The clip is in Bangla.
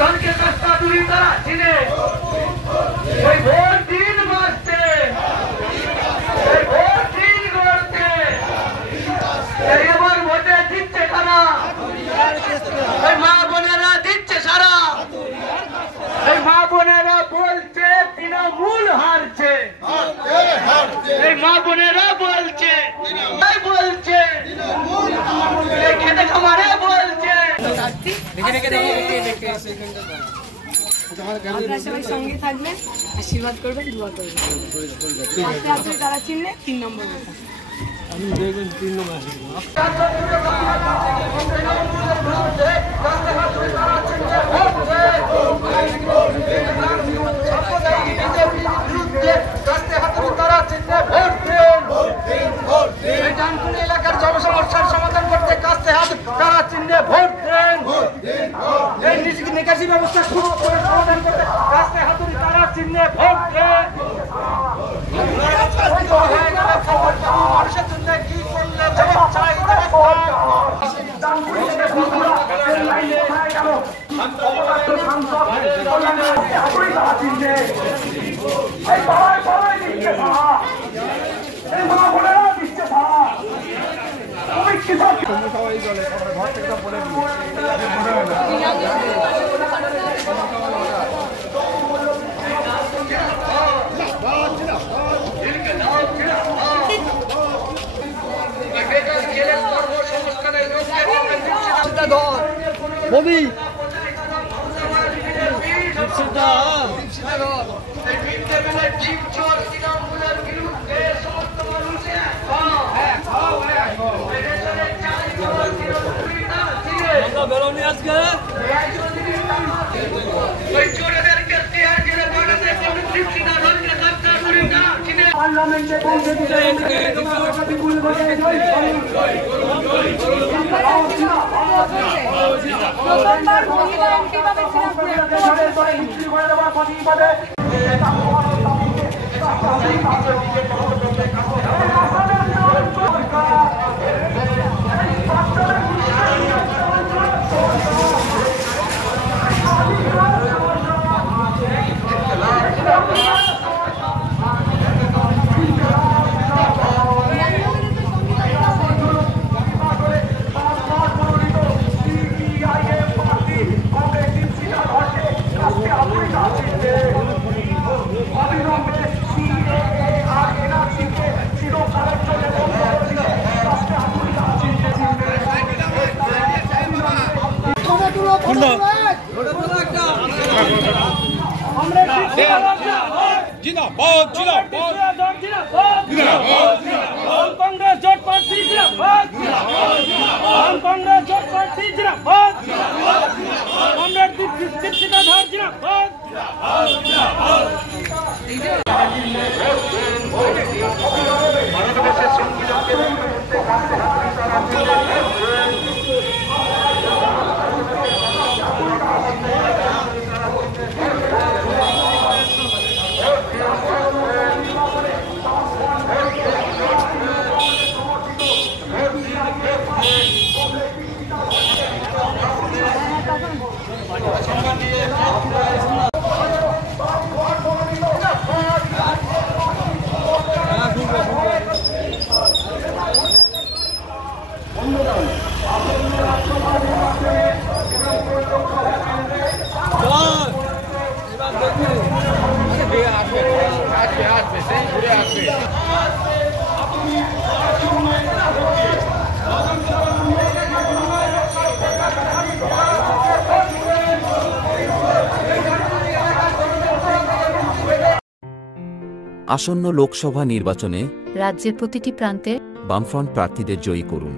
ধনকে কাস্তা দূরী তারা চিনে ওই ভোট দিন মাসতে ওই ভোট দিন করতে এবার ভোটে দিচ্ছে কারা ওই মা বোনেরা দিচ্ছে সারা এই মা বোনেরা বলছে তৃণমূল হারছে এই মা বোনেরা বলছে বলছে খেতে খামারে বলছে আপনারা সবাই সঙ্গে থাকবেন, আশীর্বাদ করবেন, দোয়া করবেন। তারা চিনলে 3 নম্বর কথা আমি দেখবেন 3 নম্বর এলাকার জনসমস্যার সমাধান করতে কাছে হাত তারা চিহ্নে ভোট দেন। এই নিকাশি ব্যবস্থা সমাধান করতে কাছে হাতুড়ি তারা চিহ্নে ভোট দেন। মানুষের জন্য কি করলে জবাব চাই মোদি বেরোনি আজকে পার্লামেন্টে পৌঁছে দিলে প্রথমবার মহিলা এমপি পাবে সিরাজপুরে। জিন্দাবাদ জিন্দাবাদ জিন্দাবাদ कांग्रेस जोट पार्टी जिंदाबाद कांग्रेस जोट पार्टी जिंदाबाद कॉमरेड दीक्षिता धर जिंदाबाद বাংলাদেশের সংবিধানকে আসন্ন লোকসভা নির্বাচনে রাজ্যের প্রতিটি প্রান্তে বামফ্রন্ট প্রার্থীদের জয়ী করুন।